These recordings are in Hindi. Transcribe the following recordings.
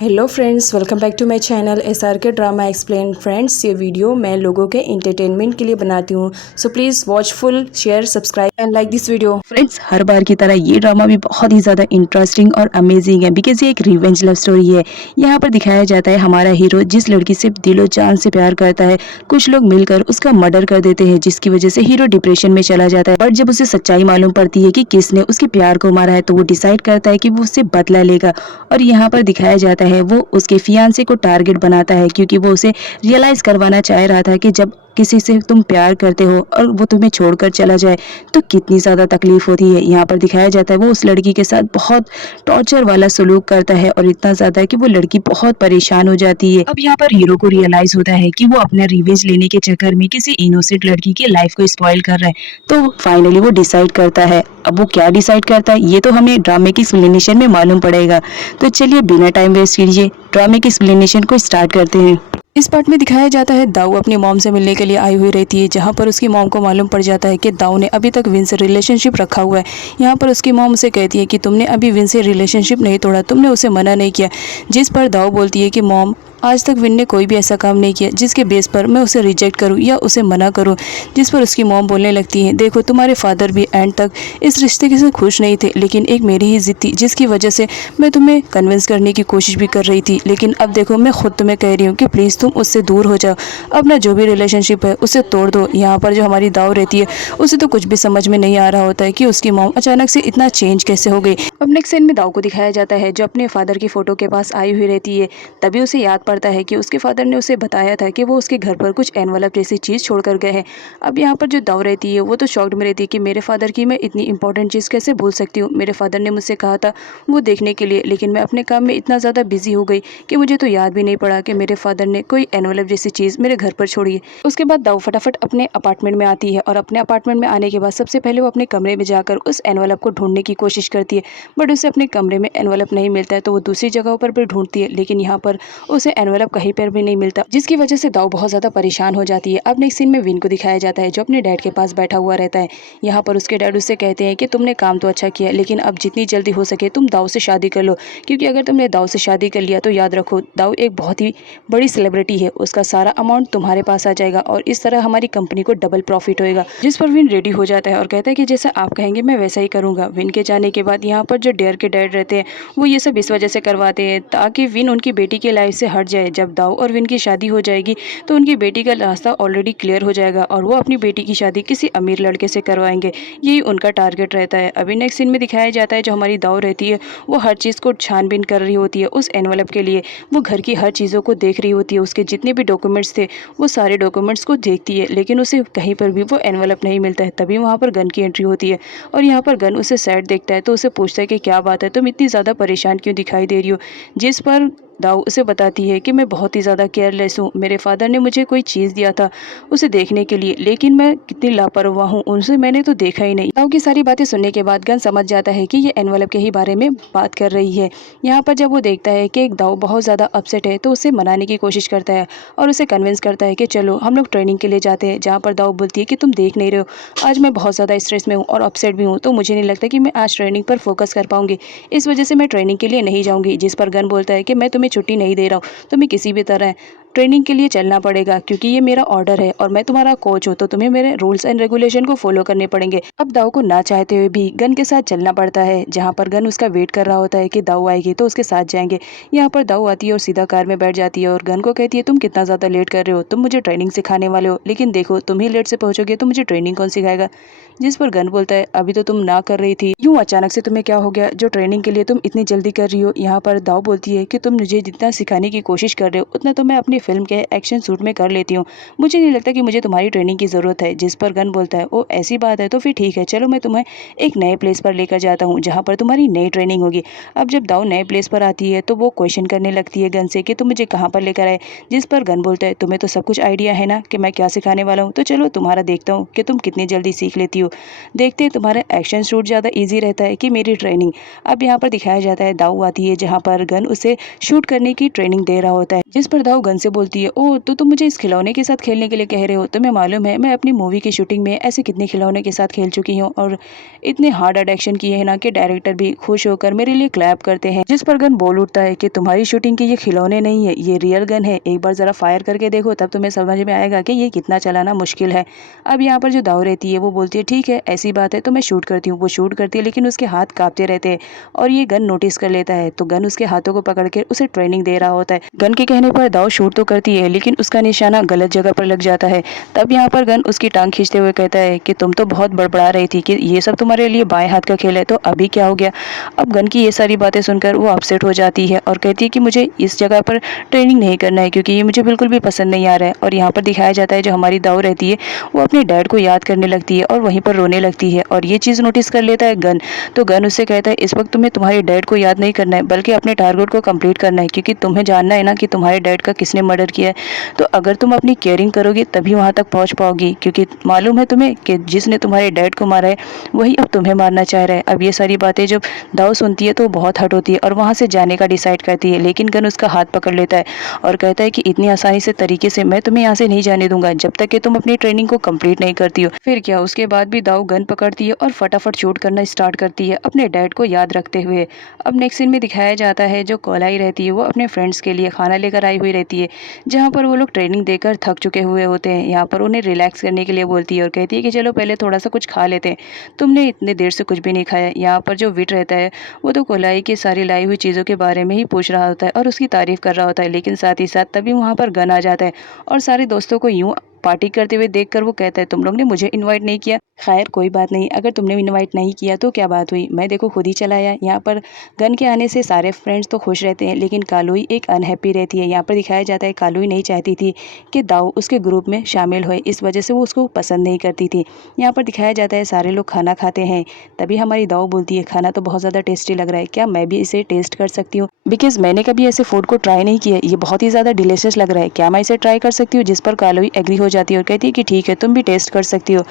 Hello friends, welcome back to my channel SRK drama explain. Friends, ये वीडियो मैं लोगों के एंटरटेनमेंट के लिए बनाती हूँ, so please watch full, share, subscribe and like this video. Friends, हर बार की तरह ये ड्रामा भी बहुत ही ज़्यादा इंटरेस्टिंग और अमेजिंग है बिकॉज ये एक रिवेंज लव स्टोरी है। यहाँ पर दिखाया जाता है हमारा हीरो जिस लड़की से दिलो जान से प्यार करता है, कुछ लोग मिलकर उसका मर्डर कर देते हैं जिसकी वजह से हीरो डिप्रेशन में चला जाता है। बट जब उसे सच्चाई मालूम पड़ती है कि किसने उसके प्यार को मारा है तो वो डिसाइड करता है कि वो उससे बदला लेगा। और यहाँ पर दिखाया जाता है वो उसके फियांसे को टारगेट बनाता है क्योंकि वो उसे रियलाइज करवाना चाह रहा था कि जब किसी से तुम प्यार करते हो और वो तुम्हें छोड़कर चला जाए तो कितनी ज़्यादा तकलीफ होती है। यहाँ पर दिखाया जाता है वो उस लड़की के साथ बहुत टॉर्चर वाला सलूक करता है और इतना ज़्यादा कि वो लड़की बहुत परेशान हो जाती है। अब यहाँ पर हीरो को रियलाइज होता है कि वो अपना रिवेंज लेने के चक्कर में किसी इनोसेंट लड़की की लाइफ को स्पॉइल कर रहा है, तो फाइनली वो डिसाइड करता है। अब वो क्या डिसाइड करता है ये तो हमें ड्रामे की एक्सप्लेनेशन में मालूम पड़ेगा। तो चलिए बिना टाइम वेस्ट कीजिए ड्रामे की एक्सप्लेनेशन को स्टार्ट करते हैं। इस पार्ट में दिखाया जाता है दाऊ अपनी मॉम से मिलने के लिए आई हुई रहती है, जहां पर उसकी मॉम को मालूम पड़ जाता है कि दाऊ ने अभी तक विन से रिलेशनशिप रखा हुआ है। यहां पर उसकी मॉम उसे कहती है कि तुमने अभी विन से रिलेशनशिप नहीं तोड़ा, तुमने उसे मना नहीं किया। जिस पर दाऊ बोलती है कि मॉम, आज तक विन ने कोई भी ऐसा काम नहीं किया जिसके बेस पर मैं उसे रिजेक्ट करूं या उसे मना करूं। जिस पर उसकी मॉम बोलने लगती है, देखो तुम्हारे फादर भी एंड तक इस रिश्ते के से खुश नहीं थे, लेकिन एक मेरी ही जिद थी जिसकी वजह से मैं तुम्हें कन्विंस करने की कोशिश भी कर रही थी। लेकिन अब देखो मैं खुद तुम्हें कह रही हूँ कि प्लीज़ तुम उससे दूर हो जाओ, अपना जो भी रिलेशनशिप है उसे तोड़ दो। यहाँ पर जो हमारी दाऊ रहती है उसे तो कुछ भी समझ में नहीं आ रहा होता है कि उसकी मॉम अचानक से इतना चेंज कैसे हो गई। अब नेक्स्ट सीन में दाऊ को दिखाया जाता है जो अपने फादर की फ़ोटो के पास आई हुई रहती है। तभी उसे याद पड़ता है कि उसके फादर ने उसे बताया था कि वो उसके घर पर कुछ एनवलप जैसी चीज़ छोड़ कर गए हैं। अब यहाँ पर जो दाऊ रहती है वो तो शॉक्ड में रहती है कि मेरे फादर की मैं इतनी इंपॉर्टेंट चीज़ कैसे भूल सकती हूँ। मेरे फादर ने मुझसे कहा था वो देखने के लिए, लेकिन मैं अपने काम में इतना ज़्यादा बिजी हो गई कि मुझे तो याद भी नहीं पड़ा कि मेरे फादर ने कोई एनवलप जैसी चीज़ मेरे घर पर छोड़ी है। उसके बाद दाऊ फटाफट अपने अपार्टमेंट में आती है और अपने अपार्टमेंट में आने के बाद सबसे पहले वो अपने कमरे में जाकर उस एनवलप को ढूंढने की कोशिश करती है। बट उसे अपने कमरे में एनवलप नहीं मिलता है, तो वो दूसरी जगहों पर भी ढूंढती है, लेकिन यहाँ पर उसे एनवलप कहीं पर भी नहीं मिलता, जिसकी वजह से दाऊ बहुत ज़्यादा परेशान हो जाती है। अब नेक्स्ट सीन में विन को दिखाया जाता है जो अपने डैड के पास बैठा हुआ रहता है। यहाँ पर उसके डैड उससे कहते हैं कि तुमने काम तो अच्छा किया, लेकिन अब जितनी जल्दी हो सके तुम दाऊ से शादी कर लो, क्योंकि अगर तुमने दाऊ से शादी कर लिया तो याद रखो दाऊ एक बहुत ही बड़ी सेलिब्रिटी है, उसका सारा अमाउंट तुम्हारे पास आ जाएगा और इस तरह हमारी कंपनी को डबल प्रॉफिट होएगा। जिस पर विन रेडी हो जाता है और कहता है कि जैसा आप कहेंगे मैं वैसा ही करूँगा। विन के जाने के बाद यहाँ पर जो डेयर के डैड रहते हैं वो ये सब इस वजह से करवाते हैं ताकि विन उनकी बेटी की लाइफ से हट जाए। जब दाऊ और विन की शादी हो जाएगी तो उनकी बेटी का रास्ता ऑलरेडी क्लियर हो जाएगा और वो अपनी बेटी की शादी किसी अमीर लड़के से करवाएंगे। यही उनका टारगेट रहता है। अभी नेक्स्ट सीन में दिखाया जाता है जो हमारी दाऊ रहती है वो हर चीज़ को छानबीन कर रही होती है उस एनवलप के लिए। वो घर की हर चीज़ों को देख रही होती है, उसके जितने भी डॉक्यूमेंट्स थे वो सारे डॉक्यूमेंट्स को देखती है, लेकिन उसे कहीं पर भी वो एनवलप नहीं मिलता है। तभी वहाँ पर गन की एंट्री होती है और यहाँ पर गन उसे सैड देखता है तो उसे पूछता है कि क्या बात है, तुम इतनी ज़्यादा परेशान क्यों दिखाई दे रही हो। जिस पर दाऊ उसे बताती है कि मैं बहुत ही ज़्यादा केयरलेस हूँ, मेरे फादर ने मुझे कोई चीज़ दिया था उसे देखने के लिए, लेकिन मैं कितनी लापरवाह हूँ, उनसे मैंने तो देखा ही नहीं। दाऊ की सारी बातें सुनने के बाद गन समझ जाता है कि ये एनवलप के ही बारे में बात कर रही है। यहाँ पर जब वो देखता है कि दाऊ बहुत ज़्यादा अपसेट है तो उसे मनाने की कोशिश करता है और उसे कन्विंस करता है कि चलो हम लोग ट्रेनिंग के लिए जाते हैं। जहाँ पर दाऊ बोलती है कि तुम देख नहीं रहे हो, आज मैं बहुत ज़्यादा स्ट्रेस में हूँ और अपसेट भी हूँ, तो मुझे नहीं लगता कि मैं आज ट्रेनिंग पर फोकस कर पाऊंगी, इस वजह से मैं ट्रेनिंग के लिए नहीं जाऊँगी। जिस पर गन बोलता है कि मैं तुम्हें छुट्टी नहीं दे रहा हूँ, तुम्हें किसी भी तरह ट्रेनिंग के लिए चलना पड़ेगा क्योंकि ये मेरा ऑर्डर है और मैं तुम्हारा कोच हूँ, तो तुम्हें मेरे रूल्स एंड रेगुलेशन को फॉलो करने पड़ेंगे। अब दाऊ को ना चाहते हुए भी गन के साथ चलना पड़ता है, जहाँ पर गन उसका वेट कर रहा होता है कि दाऊ आएगी तो उसके साथ जाएंगे। यहाँ पर दाऊ आती है और सीधा कार में बैठ जाती है और गन को कहती है तुम कितना ज़्यादा लेट कर रहे हो, तुम मुझे ट्रेनिंग सिखाने वाले हो, लेकिन देखो तुम ही लेट से पहुँचोगे तो मुझे ट्रेनिंग कौन सिखाएगा। जिस पर गन बोलता है अभी तो तुम ना कर रही थी, यूँ अचानक से तुम्हें क्या हो गया जो ट्रेनिंग के लिए तुम इतनी जल्दी कर रही हो। यहाँ पर दाऊ बोलती है कि तुम मुझे जितना सिखाने की कोशिश कर रहे हो उतना तो मैं अपनी फिल्म के एक्शन सूट में कर लेती हूँ, मुझे नहीं लगता कि मुझे तुम्हारी ट्रेनिंग की ज़रूरत है। जिस पर गन बोलता है ओ ऐसी बात है तो फिर ठीक है, चलो मैं तुम्हें एक नए प्लेस पर लेकर जाता हूँ जहाँ पर तुम्हारी नई ट्रेनिंग होगी। अब जब दाऊ नए प्लेस पर आती है तो वो क्वेश्चन करने लगती है गन से कि तुम मुझे कहाँ पर लेकर आए। जिस पर गन बोलता है तुम्हें तो सब कुछ आइडिया है ना कि मैं क्या सिखाने वाला हूँ, तो चलो तुम्हारा देखता हूँ कि तुम कितनी जल्दी सीख लेती हो। देखते हैं तुम्हारा एक्शन शूट ज़्यादा ईजी रहता है कि मेरी ट्रेनिंग। अब यहाँ पर दिखाया जाता है दाऊ आती है जहाँ पर गन उसे शूट करने की ट्रेनिंग दे रहा होता है। जिस पर दाऊ गन से से बोलती है, ओह तो तुम मुझे इस खिलौने के साथ खेलने के लिए कह रहे हो? तुम्हें मालूम है मैं अपनी मूवी की शूटिंग में ऐसे कितने खिलौने के साथ खेल चुकी हूँ और इतने हार्ड एडिक्शन किए हैं ना कि डायरेक्टर भी खुश होकर मेरे लिए क्लैप करते हैं। जिस पर गन बोल उठता है कि तुम्हारी शूटिंग के ये खिलौने नहीं है, ये रियल गन है, एक बार जरा फायर करके देखो तब तुम्हें समझ में आएगा कि ये कितना चलाना मुश्किल है। अब यहाँ पर जो दाऊ रहती है वो बोलती है ठीक है ऐसी बात है तो मैं शूट करती हूँ। वो शूट करती है लेकिन उसके हाथ कांपते रहते हैं और ये गन नोटिस कर लेता है, तो गन उसके हाथों को पकड़ के उसे ट्रेनिंग दे रहा होता है। गन के कहने पर दाऊ शूट तो करती है लेकिन उसका निशाना गलत जगह पर लग जाता है। तब यहाँ पर गन उसकी टांग खींचते हुए कहता है कि तुम तो बहुत बड़बड़ा रही थी कि ये सब तुम्हारे लिए बाएं हाथ का खेल है, तो अभी क्या हो गया? अब गन की ये सारी बातें सुनकर वो अपसेट हो जाती है और कहती है कि मुझे इस जगह पर ट्रेनिंग नहीं करना है क्योंकि ये मुझे बिल्कुल भी पसंद नहीं आ रहा है। और यहाँ पर दिखाया जाता है जो हमारी दाऊ रहती है वो अपने डैड को याद करने लगती है और वहीं पर रोने लगती है और ये चीज़ नोटिस कर लेता है गन। तो गन उससे कहता है इस वक्त तुम्हें तुम्हारे डैड को याद नहीं करना है बल्कि अपने टारगेट को कंप्लीट करना है, क्योंकि तुम्हें जानना है ना कि तुम्हारे डैड का किसने मर्डर किया है। तो अगर तुम अपनी केयरिंग करोगी तभी वहाँ तक पहुँच पाओगी, क्योंकि मालूम है तुम्हें कि जिसने तुम्हारे डैड को मारा है वही अब तुम्हें मारना चाह रहा है। अब ये सारी बातें जब दाऊ सुनती है तो बहुत हर्ट होती है और वहाँ से जाने का डिसाइड करती है, लेकिन गन उसका हाथ पकड़ लेता है और कहता है कि इतनी आसानी से तरीके से मैं तुम्हें यहाँ से नहीं जाने दूंगा जब तक कि तुम अपनी ट्रेनिंग को कंप्लीट नहीं करती हो। फिर क्या, उसके बाद भी दाऊ गन पकड़ती है और फटाफट शूट करना स्टार्ट करती है अपने डैड को याद रखते हुए। अब नेक्स्ट सीन में दिखाया जाता है जो कोलाई रहती है वो अपने फ्रेंड्स के लिए खाना लेकर आई हुई रहती है, जहाँ पर वो लोग ट्रेनिंग देकर थक चुके हुए होते हैं। यहाँ पर उन्हें रिलैक्स करने के लिए बोलती है और कहती है कि चलो पहले थोड़ा सा कुछ खा लेते हैं, तुमने इतने देर से कुछ भी नहीं खाया। यहाँ पर जो विट रहता है वो तो कोलाई की सारी लाई हुई चीज़ों के बारे में ही पूछ रहा होता है और उसकी तारीफ कर रहा होता है, लेकिन साथ ही साथ तभी वहाँ पर गन आ जाता है और सारे दोस्तों को यूँ पार्टी करते हुए देखकर वो कहता है तुम लोग ने मुझे इनवाइट नहीं किया। खैर कोई बात नहीं, अगर तुमने इनवाइट नहीं किया तो क्या बात हुई, मैं देखो खुद ही चला आया। यहाँ पर गन के आने से सारे फ्रेंड्स तो खुश रहते हैं लेकिन कालुई एक अनहैप्पी रहती है। यहाँ पर दिखाया जाता है कालुई नहीं चाहती थी कि दाऊ उसके ग्रुप में शामिल हो, इस वजह से वो उसको पसंद नहीं करती थी। यहाँ पर दिखाया जाता है सारे लोग खाना खाते हैं, तभी हमारी दाऊ बोलती है खाना तो बहुत ज़्यादा टेस्टी लग रहा है, क्या मैं भी इसे टेस्ट कर सकती हूँ? बिकॉज मैंने कभी ऐसे फूड को ट्राई नहीं किया, ये बहुत ही ज़्यादा डिलीशियस लग रहा है, क्या मैं इसे ट्राई कर सकती हूँ? जिस पर कालुई एग्री हो जाती है और कहती है कि ठीक है तुम भी टेस्ट कर सकती हो।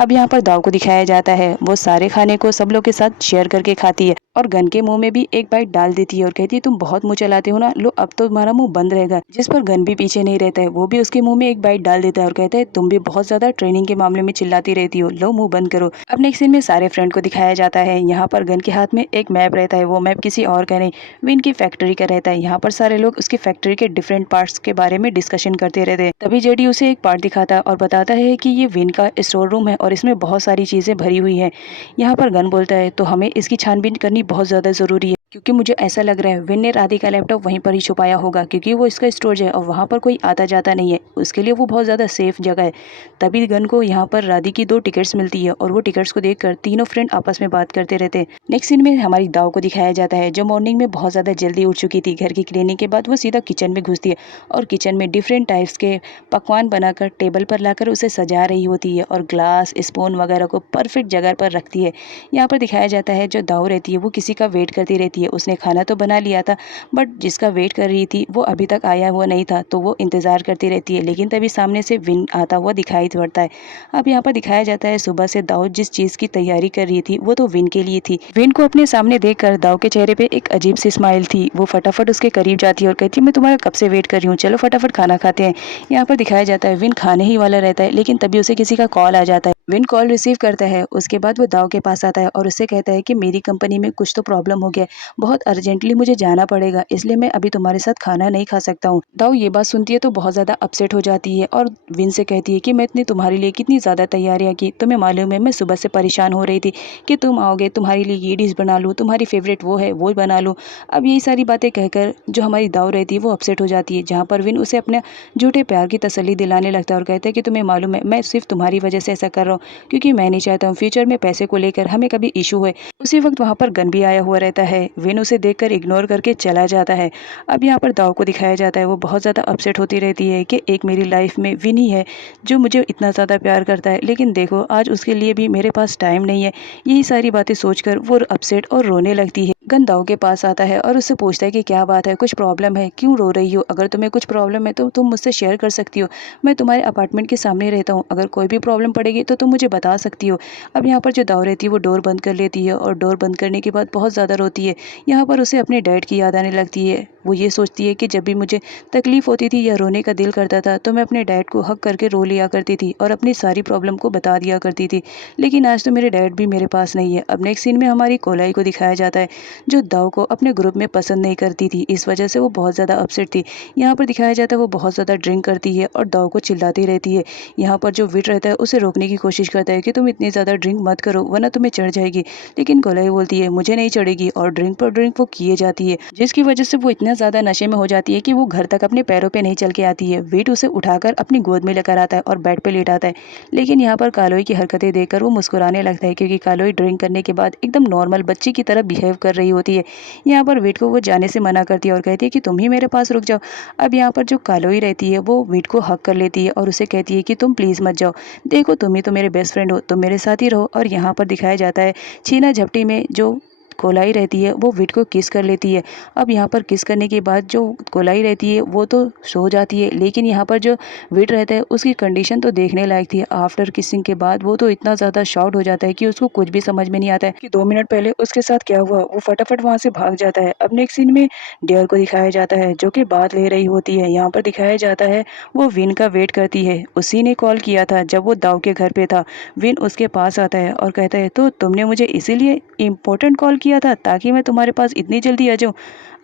अब यहाँ पर दाऊ को दिखाया जाता है वो सारे खाने को सब लोग के साथ शेयर करके खाती है और गन के मुंह में भी एक बाइट डाल देती है और कहती है तुम बहुत मुंह चलाते हो ना, लो अब तो तुम्हारा मुंह बंद रहेगा। जिस पर गन भी पीछे नहीं रहता है, वो भी उसके मुंह में एक बाइट डाल देता है और कहता है तुम भी बहुत ज्यादा ट्रेनिंग के मामले में चिल्लाती रहती हो, लो मुंह बंद करो। अब नेक्स्ट सीन में सारे फ्रेंड को दिखाया जाता है, यहाँ पर गन के हाथ में एक मैप रहता है, वो मैप किसी और का नहीं विन की फैक्ट्री का रहता है। यहाँ पर सारे लोग उसकी फैक्ट्री के डिफरेंट पार्ट्स के बारे में डिस्कशन करते रहते हैं। तभी जेडी उसे एक पार्ट दिखाता है और बताता है कि ये विन का स्टोर रूम है और इसमें बहुत सारी चीजें भरी हुई है। यहाँ पर गन बोलता है तो हमें इसकी छानबीन करनी बहुत ज्यादा जरूरी है, क्योंकि मुझे ऐसा लग रहा है विन ने राधे का लैपटॉप वहीं पर ही छुपाया होगा, क्योंकि वो इसका स्टोरेज है और वहाँ पर कोई आता जाता नहीं है, उसके लिए वो बहुत ज़्यादा सेफ जगह है। तभी गन को यहाँ पर राधे की 2 टिकट्स मिलती है और वो टिकट्स को देखकर तीनों फ्रेंड आपस में बात करते रहते हैं। नेक्स्ट सीन में हमारी दाऊ को दिखाया जाता है जो मॉर्निंग में बहुत ज़्यादा जल्दी उठ चुकी थी। घर की क्लीनिंग के बाद वो सीधा किचन में घुसती है और किचन में डिफरेंट टाइप्स के पकवान बनाकर टेबल पर लाकर उसे सजा रही होती है और ग्लास स्पून वगैरह को परफेक्ट जगह पर रखती है। यहाँ पर दिखाया जाता है जो दाऊ रहती है वो किसी का वेट करती रहती है, उसने खाना तो बना लिया था बट जिसका वेट कर रही थी वो अभी तक आया हुआ नहीं था, तो वो इंतज़ार करती रहती है। लेकिन तभी सामने से विन आता हुआ दिखाई पड़ता है। अब यहाँ पर दिखाया जाता है सुबह से दाऊ जिस चीज़ की तैयारी कर रही थी वो तो विन के लिए थी। विन को अपने सामने देखकर दाऊ के चेहरे पे एक अजीब सी स्माइल थी, वो फटाफट उसके करीब जाती है और कहती है मैं तुम्हारा कब से वेट कर रही हूँ, चलो फटाफट खाना खाते हैं। यहाँ पर दिखाया जाता है विन खाने ही वाला रहता है लेकिन तभी उसे किसी का कॉल आ जाता है। विन कॉल रिसीव करता है, उसके बाद वो दाऊ के पास आता है और उससे कहता है कि मेरी कंपनी में कुछ तो प्रॉब्लम हो गया, बहुत अर्जेंटली मुझे जाना पड़ेगा, इसलिए मैं अभी तुम्हारे साथ खाना नहीं खा सकता हूँ। दाऊ ये बात सुनती है तो बहुत ज़्यादा अपसेट हो जाती है और विन से कहती है कि मैं इतनी तुम्हारे लिए कितनी ज़्यादा तैयारियाँ की, तुम्हें मालूम है मैं सुबह से परेशान हो रही थी कि तुम आओगे, तुम्हारे लिए ये डिश बना लूँ, तुम्हारी फेवरेट वो है वो बना लूँ। अब यही सारी बातें कहकर जो हमारी दाऊ रहती है वो अपसेट हो जाती है, जहाँ पर विन उसे अपने झूठे प्यार की तसल्ली दिलाने लगता है और कहता है कि तुम्हें मालूम है मैं सिर्फ तुम्हारी वजह से ऐसा कर रहा हूँ क्योंकि मैं नहीं चाहता हूँ फ्यूचर में पैसे को लेकर हमें कभी इशू है। उसी वक्त वहाँ पर गन भी आया हुआ रहता है, विन उसे देखकर इग्नोर करके चला जाता है। अब यहाँ पर दाऊ को दिखाया जाता है वो बहुत ज़्यादा अपसेट होती रहती है कि एक मेरी लाइफ में विन ही है जो मुझे इतना ज़्यादा प्यार करता है, लेकिन देखो आज उसके लिए भी मेरे पास टाइम नहीं है। यही सारी बातें सोचकर वो अपसेट और रोने लगती है। गन दाऊ के पास आता है और उससे पूछता है कि क्या बात है, कुछ प्रॉब्लम है, क्यों रो रही हो? अगर तुम्हें कुछ प्रॉब्लम है तो तुम मुझसे शेयर कर सकती हो। मैं तुम्हारे अपार्टमेंट के सामने रहता हूँ, अगर कोई भी प्रॉब्लम पड़ेगी तो तुम मुझे बता सकती हो। अब यहाँ पर जो दाऊ रहती है वो डोर बंद कर लेती है और डोर बंद करने के बाद बहुत ज़्यादा रोती है। यहाँ पर उसे अपने डैड की याद आने लगती है। वो ये सोचती है कि जब भी मुझे तकलीफ़ होती थी या रोने का दिल करता था तो मैं अपने डैड को हग करके रो लिया करती थी और अपनी सारी प्रॉब्लम को बता दिया करती थी। लेकिन आज तो मेरे डैड भी मेरे पास नहीं है। अब नेक्स्ट सीन में हमारी कोलाई को दिखाया जाता है, जो दाऊ को अपने ग्रुप में पसंद नहीं करती थी। इस वजह से वो बहुत ज़्यादा अपसेट थी। यहाँ पर दिखाया जाता है वो बहुत ज़्यादा ड्रिंक करती है और दाऊ को चिल्लाती रहती है। यहाँ पर जो विट रहता है उसे रोकने की कोशिश करता है कि तुम इतनी ज़्यादा ड्रिंक मत करो वरना तुम्हें चढ़ जाएगी। लेकिन कोलाई बोलती है मुझे नहीं चढ़ेगी और ड्रिंक पर ड्रिंक वो किए जाती है, जिसकी वजह से वो इतना ज़्यादा नशे में हो जाती है कि वो घर तक अपने पैरों पे नहीं चल के आती है। विट उसे उठाकर अपनी गोद में लेकर आता है और बेड पे लेटाता है। लेकिन यहाँ पर कालोई की हरकतें देखकर वो मुस्कुराने लगता है, क्योंकि कालोई ड्रिंक करने के बाद एकदम नॉर्मल बच्ची की तरह बिहेव कर रही होती है। यहाँ पर विट को वो जाने से मना करती है और कहती है कि तुम ही मेरे पास रुक जाओ। अब यहाँ पर जो कालोई रहती है वो विट को हक कर लेती है और उसे कहती है कि तुम प्लीज़ मत जाओ, देखो तुम ही तो मेरे बेस्ट फ्रेंड हो, तुम मेरे साथ ही रहो। और यहाँ पर दिखाया जाता है छीना झपटी में जो कोलाई रहती है वो विट को किस कर लेती है। अब यहाँ पर किस करने के बाद जो कोलाई रहती है वो तो सो जाती है, लेकिन यहाँ पर जो विट रहता है उसकी कंडीशन तो देखने लायक थी। आफ्टर किसिंग के बाद वो तो इतना ज़्यादा शॉक्ड हो जाता है कि उसको कुछ भी समझ में नहीं आता है कि 2 मिनट पहले उसके साथ क्या हुआ। वो फटाफट वहाँ से भाग जाता है। अब नेक्स्ट सीन में डियर को दिखाया जाता है जो कि बात ले रही होती है। यहाँ पर दिखाया जाता है वो विन का वेट करती है। उसी ने कॉल किया था जब वो दाऊ के घर पे था। विन उसके पास आता है और कहता है तो तुमने मुझे इसीलिए इम्पोर्टेंट कॉल किया था ताकि मैं तुम्हारे पास इतनी जल्दी आ जाऊँ।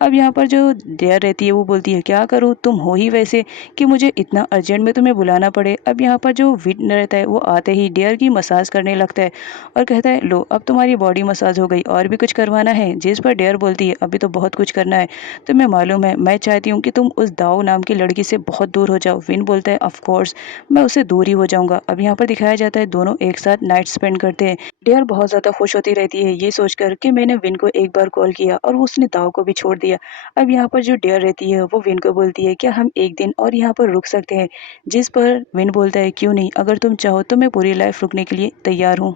अब यहाँ पर जो डियर रहती है वो बोलती है क्या करूँ, तुम हो ही वैसे कि मुझे इतना अर्जेंट में तुम्हें बुलाना पड़े। अब यहाँ पर जो विन रहता है वो आते ही डियर की मसाज करने लगता है और कहता है लो अब तुम्हारी बॉडी मसाज हो गई, और भी कुछ करवाना है? जिस पर डियर बोलती है अभी तो बहुत कुछ करना है, तुम्हें मालूम है मैं चाहती हूँ कि तुम उस दाऊ नाम की लड़की से बहुत दूर हो जाओ। विन बोलता है ऑफ कोर्स मैं उससे दूर ही हो जाऊँगा। अब यहाँ पर दिखाया जाता है दोनों एक साथ नाइट स्पेंड करते हैं। डियर बहुत ज़्यादा खुश होती रहती है ये सोचकर कि मैंने विन को एक बार कॉल किया और उसने दाऊ को भी छोड़ दिया। अब यहाँ पर जो डियर रहती है वो विन को बोलती है क्या हम एक दिन और यहाँ पर रुक सकते हैं? जिस पर विन बोलता है क्यों नहीं, अगर तुम चाहो तो मैं पूरी लाइफ रुकने के लिए तैयार हूँ।